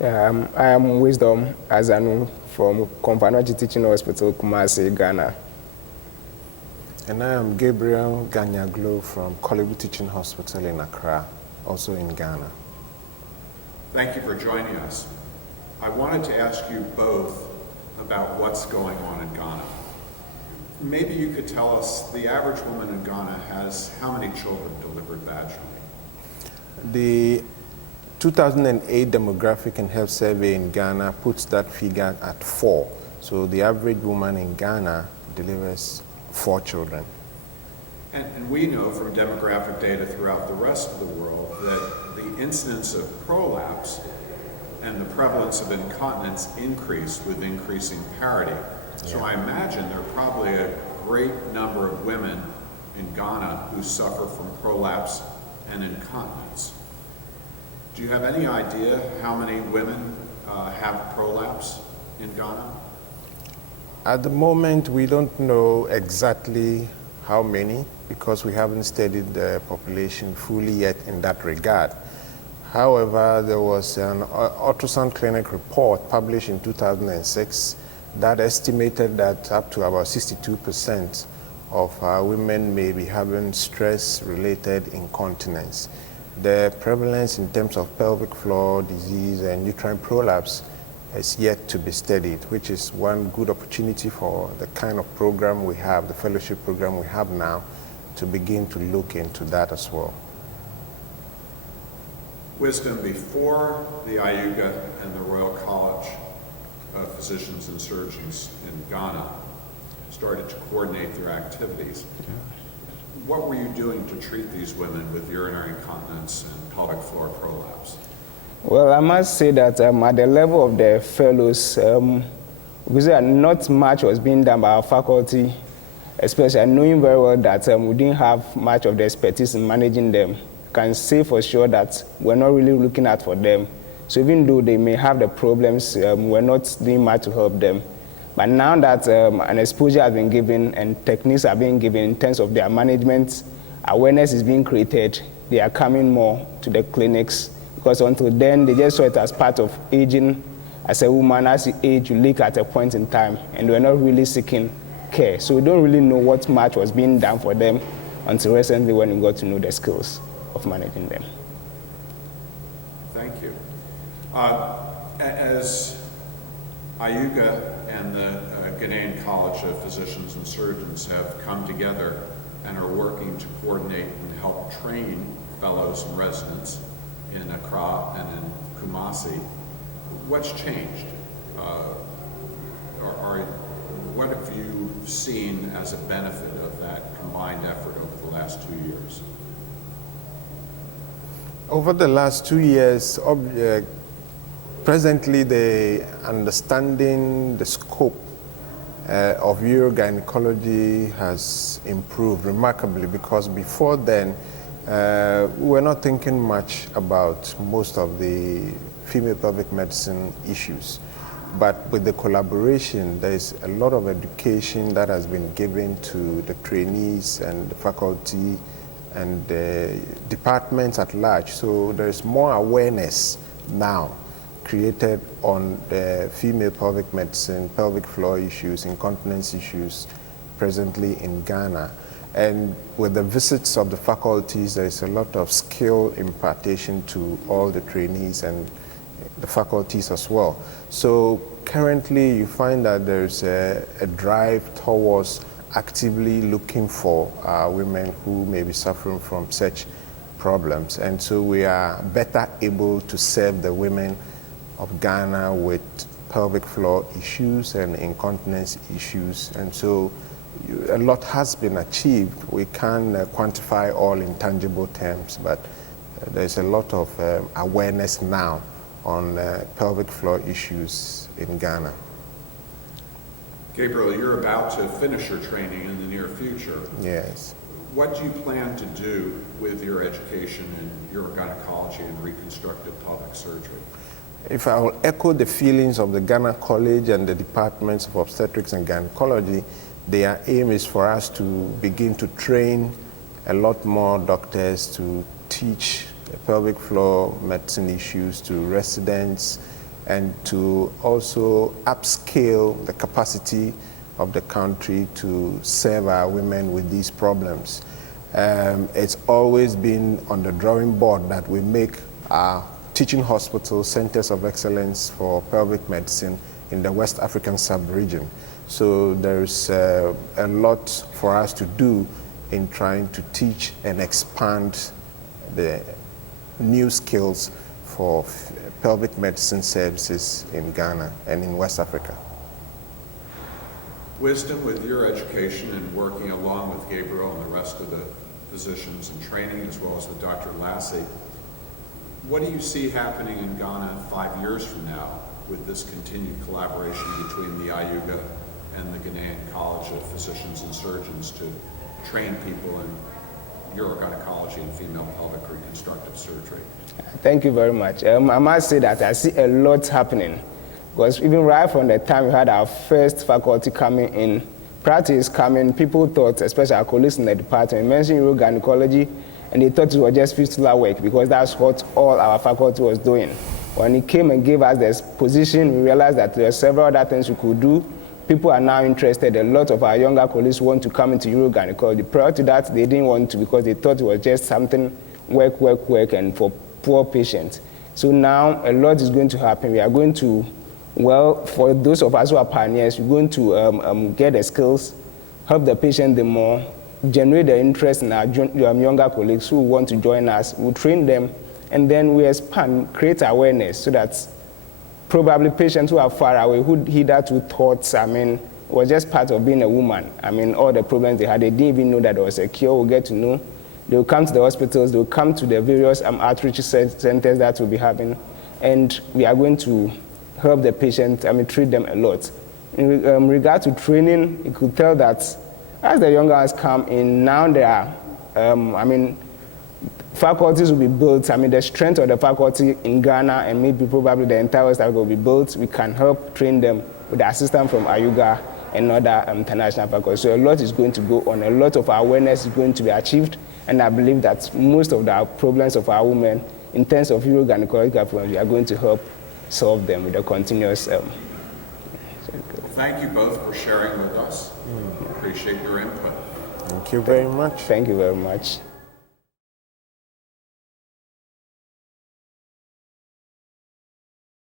I am Wisdom Azanu from Kompanoji Teaching Hospital, Kumasi, Ghana. And I am Gabriel Ganyaglo from Kolebu Teaching Hospital in Accra, also in Ghana. Thank you for joining us. I wanted to ask you both about what's going on in Ghana. Maybe you could tell us, the average woman in Ghana has how many children delivered vaginally? The 2008 Demographic and Health Survey in Ghana puts that figure at 4. So the average woman in Ghana delivers 4 children. And we know from demographic data throughout the rest of the world that the incidence of prolapse and the prevalence of incontinence increase with increasing parity. So I imagine there are probably a great number of women in Ghana who suffer from prolapse and incontinence. Do you have any idea how many women have prolapse in Ghana? At the moment, we don't know exactly how many because we haven't studied the population fully yet in that regard. However, there was an ultrasound clinic report published in 2006 that estimated that up to about 62% of women may be having stress-related incontinence. The prevalence in terms of pelvic floor disease and uterine prolapse is yet to be studied, which is one good opportunity for the kind of program we have, the fellowship program we have now, to begin to look into that as well. Wisdom, before the FIUGA and the Royal College of Physicians and Surgeons in Ghana started to coordinate their activities, what were you doing to treat these women with urinary incontinence and pelvic floor prolapse? Well, I must say that at the level of the fellows, not much was being done by our faculty, especially knowing very well that we didn't have much of the expertise in managing them. Can say for sure that we're not really looking out for them. So even though they may have the problems, we're not doing much to help them. But now that an exposure has been given and techniques are being given in terms of their management, awareness is being created, they are coming more to the clinics, because until then they just saw it as part of aging. As a woman, as you age, you leak at a point in time, and we're not really seeking care. So we don't really know what much was being done for them until recently when we got to know the skills of managing them. Thank you. As FIUGA and the Ghanaian College of Physicians and Surgeons have come together and are working to coordinate and help train fellows and residents in Accra and in Kumasi, what's changed? What have you seen as a benefit of that combined effort over the last 2 years? Over the last 2 years, presently the understanding, the scope of urogynecology has improved remarkably, because before then we were not thinking much about most of the female pelvic medicine issues. But with the collaboration, there is a lot of education that has been given to the trainees and the faculty and the departments at large. So there is more awareness now created on the female pelvic medicine, pelvic floor issues, incontinence issues presently in Ghana. And with the visits of the faculties, there is a lot of skill impartation to all the trainees and the faculties as well. So currently you find that there's a drive towards actively looking for women who may be suffering from such problems. And so we are better able to serve the women of Ghana with pelvic floor issues and incontinence issues. And so a lot has been achieved. We can't quantify all in tangible terms, but there's a lot of awareness now on pelvic floor issues in Ghana. Gabriel, you're about to finish your training in the near future. Yes. What do you plan to do with your education in urogynecology and reconstructive pelvic surgery? If I will echo the feelings of the Ghana College and the departments of obstetrics and gynecology, their aim is for us to begin to train a lot more doctors to teach pelvic floor medicine issues to residents and to also upscale the capacity of the country to serve our women with these problems. It's always been on the drawing board that we make our teaching hospitals centers of excellence for pelvic medicine in the West African sub-region. So there's a lot for us to do in trying to teach and expand the new skills for pelvic medicine services in Ghana and in West Africa. Wisdom, with your education and working along with Gabriel and the rest of the physicians in training, as well as with Dr. Lassie, what do you see happening in Ghana 5 years from now with this continued collaboration between the FIUGA and the Ghanaian College of Physicians and Surgeons to train people in urogynecology and female pelvic reconstructive surgery? Thank you very much. I must say that I see a lot happening, because even right from the time we had our first faculty coming in, practice coming, people thought, especially our colleagues in the department, mentioned urogynecology, and they thought it was just fistula work, because that's what all our faculty was doing. When he came and gave us this position, we realized that there are several other things we could do. People are now interested. A lot of our younger colleagues want to come into urogynecology. Prior to that, they didn't want to, because they thought it was just something work, and for poor patients. So now a lot is going to happen. We are going to, well, for those of us who are pioneers, we're going to get the skills, help the patient the more, generate the interest in our younger colleagues who want to join us. We'll train them, and then we expand, create awareness, so that probably patients who are far away, who hitherto thought, was just part of being a woman. All the problems they had, they didn't even know that there was a cure. We'll get to know. They'll come to the hospitals, they'll come to the various outreach centers that we'll be having, and we are going to help the patient, treat them a lot. In regard to training, you could tell that as the younger ones come in, now there are, faculties will be built. The strength of the faculty in Ghana and maybe probably the entire West Africa will be built. We can help train them with the assistance from FIUGA and other international faculties. So a lot is going to go on. A lot of awareness is going to be achieved. And I believe that most of the problems of our women, in terms of urogynecological problems, we are going to help solve them with a continuous. Thank you both for sharing with us. Appreciate your input. Thank you very much. Thank you very much.